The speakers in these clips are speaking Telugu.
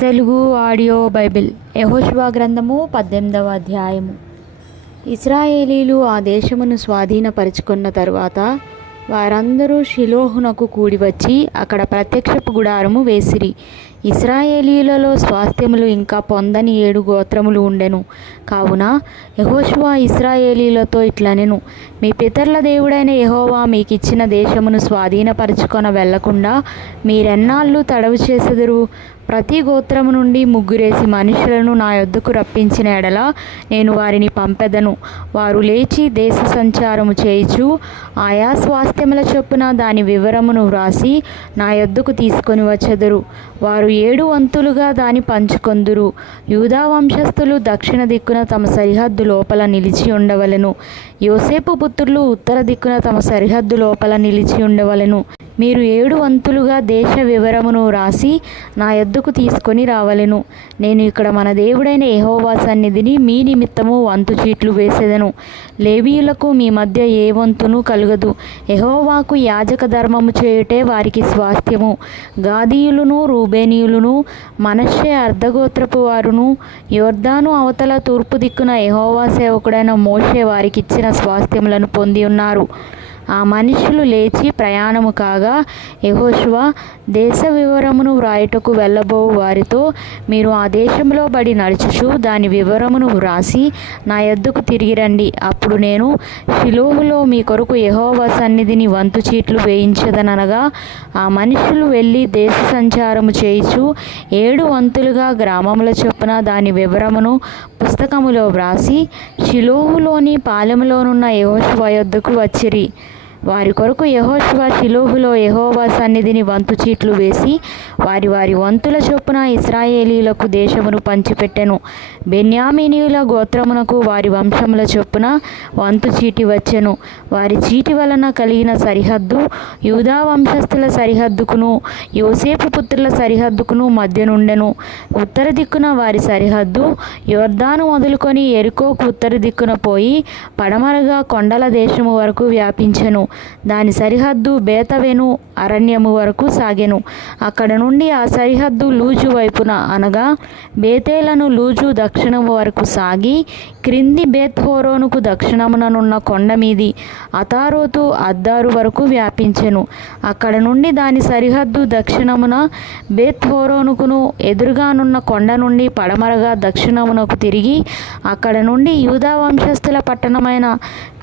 తెలుగు ఆడియో బైబిల్ యహోష్వా గ్రంథము పద్దెనిమిదవ అధ్యాయము. ఇస్రాయేలీలు ఆ దేశమును స్వాధీనపరుచుకున్న తరువాత వారందరూ షిలోహునకు కూడి వచ్చి అక్కడ ప్రత్యక్షపు గుడారము వేసిరి. ఇస్రాయేలీలలో స్వాస్థ్యములు ఇంకా పొందని ఏడు గోత్రములు ఉండెను. కావున యహోష్వా ఇస్రాయేలీలతో ఇట్లనెను. మీ పితరుల దేవుడైన యహోవా మీకు ఇచ్చిన దేశమును స్వాధీనపరచుకొన వెళ్ళకుండా మీరెన్నాళ్ళు తడవు చేసెదరు? ప్రతి గోత్రము నుండి ముగ్గురేసి మనుషులను నా యొద్దకు రప్పించిన ఎడల నేను వారిని పంపెదను. వారు లేచి దేశ సంచారము చేయుచు ఆయా స్వాస్థ్యముల చొప్పున దాని వివరమును వ్రాసి నా యొద్దకు తీసుకొని వచ్చెదరు. వారు ఏడు వంతులుగా దాని పంచుకొందురు. యూదా వంశస్థులు దక్షిణ దిక్కున తమ సరిహద్దు లోపల నిలిచి ఉండవలెను. యోసేపు పుత్రులు ఉత్తర దిక్కున తమ సరిహద్దు లోపల నిలిచి ఉండవలెను. మీరు ఏడు వంతులుగా దేశ వివరమును రాసి నా యొద్దకు తీసుకొని రావలెను. నేను ఇక్కడ మన దేవుడైన యెహోవా సన్నిధిని మీ నిమిత్తము వంతు చీట్లు వేసేదను. లేవీయులకు మీ మధ్య ఏ వంతును కలగదు. ఎహోవాకు యాజక ధర్మము చేయుటే వారికి స్వాస్థ్యము. గాదీయులను రూబేనీయులను మనషే అర్ధగోత్రపు వారును యోర్దాను అవతల తూర్పు దిక్కున యహోవా సేవకుడైన మోషే వారికిచ్చిన స్వాస్థ్యములను పొంది ఉన్నారు. ఆ మనుషులు లేచి ప్రయాణము కాగా యెహోషువ దేశ వివరమును వ్రాయుటకు వెళ్ళబోవు వారితో మీరు ఆ దేశంలో బడి నడుచుచు దాని వివరమును వ్రాసి నా ఎద్దుకు తిరిగి రండి అప్పుడు నేను షిలోహులో మీ కొరకు యహోవ సన్నిధిని వంతు చీట్లు వేయించదనగా ఆ మనుషులు వెళ్ళి దేశ సంచారము చేయుచు ఏడు వంతులుగా గ్రామముల చొప్పున దాని వివరమును పుస్తకములో వ్రాసి షిలోహులోని పాలెములోనున్న యెహోషువ యొద్దకు వచ్చిరి. వారి కొరకు యెహోషువ షిలోహులో యహోవా సన్నిధిని వంతు చీట్లు వేసి వారి వారి వంతుల చొప్పున ఇస్రాయేలీలకు దేశమును పంచిపెట్టెను. బెన్యామినీయుల గోత్రమునకు వారి వంశముల చొప్పున వంతు చీటి వచ్చెను. వారి చీటి వలన కలిగిన సరిహద్దు యూదా వంశస్థుల సరిహద్దుకును యోసేపు పుత్రుల సరిహద్దుకును మధ్యనుండెను ఉత్తర దిక్కున వారి సరిహద్దు యోర్ధాను మొదలుకొని ఎరుకోకు ఉత్తర దిక్కున పోయి పడమరగా కొండల దేశము వరకు వ్యాపించెను. దాని సరిహద్దు బేతవెను అరణ్యము వరకు సాగెను. అక్కడ నుండి ఆ సరిహద్దు లూజు వైపున అనగా బేతేలను లూజు దక్షిణము వరకు సాగి క్రింది బేత్హోరోనుకు దక్షిణముననున్న కొండ మీది అతారోతు అద్దారు వరకు వ్యాపించెను. అక్కడ నుండి దాని సరిహద్దు దక్షిణమున బేత్హోరోనుకును ఎదురుగానున్న కొండ నుండి పడమరగా దక్షిణమునకు తిరిగి అక్కడ నుండి యూదా వంశస్థుల పట్టణమైన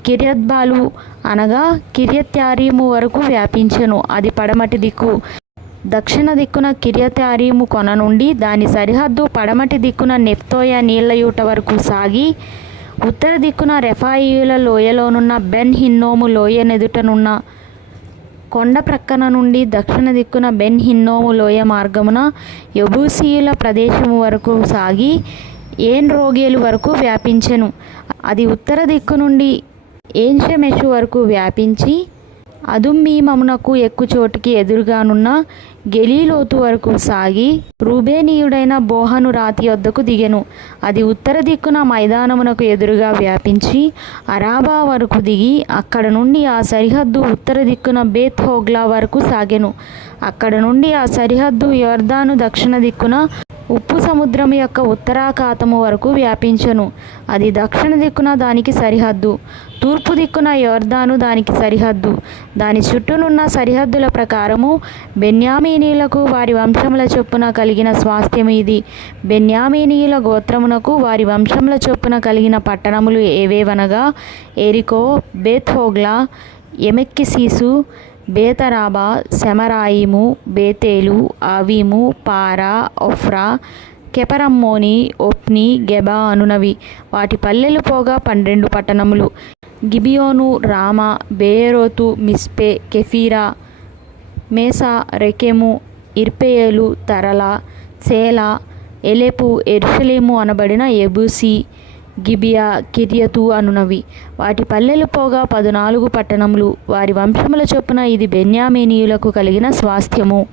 కిర్యత్బాలు అనగా కిర్యత్యారీము వరకు వ్యాపించెను. అది పడమటి దిక్కు. దక్షిణ దిక్కున కిర్యత్యారీము కొన నుండి దాని సరిహద్దు పడమటి దిక్కున నెఫ్తోయ నీళ్ళయూట వరకు సాగి ఉత్తర దిక్కున రెఫాయియుల లోయలోనున్న బెన్ హిన్నోము లోయనెదుటనున్న కొండ ప్రక్కన నుండి దక్షిణ దిక్కున బెన్ హిన్నోము లోయ మార్గమున యబూసీయుల ప్రదేశము వరకు సాగి ఏన్ రోగేలు వరకు వ్యాపించెను. అది ఉత్తర దిక్కు నుండి ఏన్షమెషు వరకు వ్యాపించి అదుమ్మీమమునకు ఎక్కుచోటికి ఎదురుగానున్న గెలీలోతు వరకు సాగి రూబేనీయుడైన బోహను రాతి వద్దకు దిగెను. అది ఉత్తర దిక్కున మైదానమునకు ఎదురుగా వ్యాపించి అరాబా వరకు దిగి అక్కడ నుండి ఆ సరిహద్దు ఉత్తర దిక్కున బేత్ హోగ్లా వరకు సాగెను. అక్కడ నుండి ఆ సరిహద్దు యోర్దాను దక్షిణ దిక్కున ఉప్పు సముద్రం యొక్క ఉత్తరాఖాతము వరకు వ్యాపించను. అది దక్షిణ దిక్కున దానికి సరిహద్దు. తూర్పు దిక్కున యోర్దాను దానికి సరిహద్దు. దాని చుట్టూనున్న సరిహద్దుల ప్రకారము బెన్యామీనీయులకు వారి వంశముల చొప్పున కలిగిన స్వాస్థ్యం ఇది. బెన్యామీనీయుల గోత్రమునకు వారి వంశముల చొప్పున కలిగిన పట్టణములు ఏవేవనగా? ఎరికో బేత్హోగ్లా ఎమెక్కిసీసు బేతరాబా శమరాయిము బేతేలు అవీము పారా ఒఫ్రా కెపరమ్మోని ఒప్ని గెబా అనునవి. వాటి పల్లెలు పోగా పన్నెండు పట్టణములు. గిబియోను రామ బేయరోతు మిస్పే కెఫీరా మేసా రెకెము ఇర్పేయలు తరల సేల ఎలెపు ఎర్షలేము అనబడిన ఎబూసి గిబియా కిరియతు అనునవి. వాటి పల్లెలు పోగా పదునాలుగు పట్టణములు. వారి వంశముల చొప్పున ఇది బెన్యామేనియులకు కలిగిన స్వాస్థ్యము.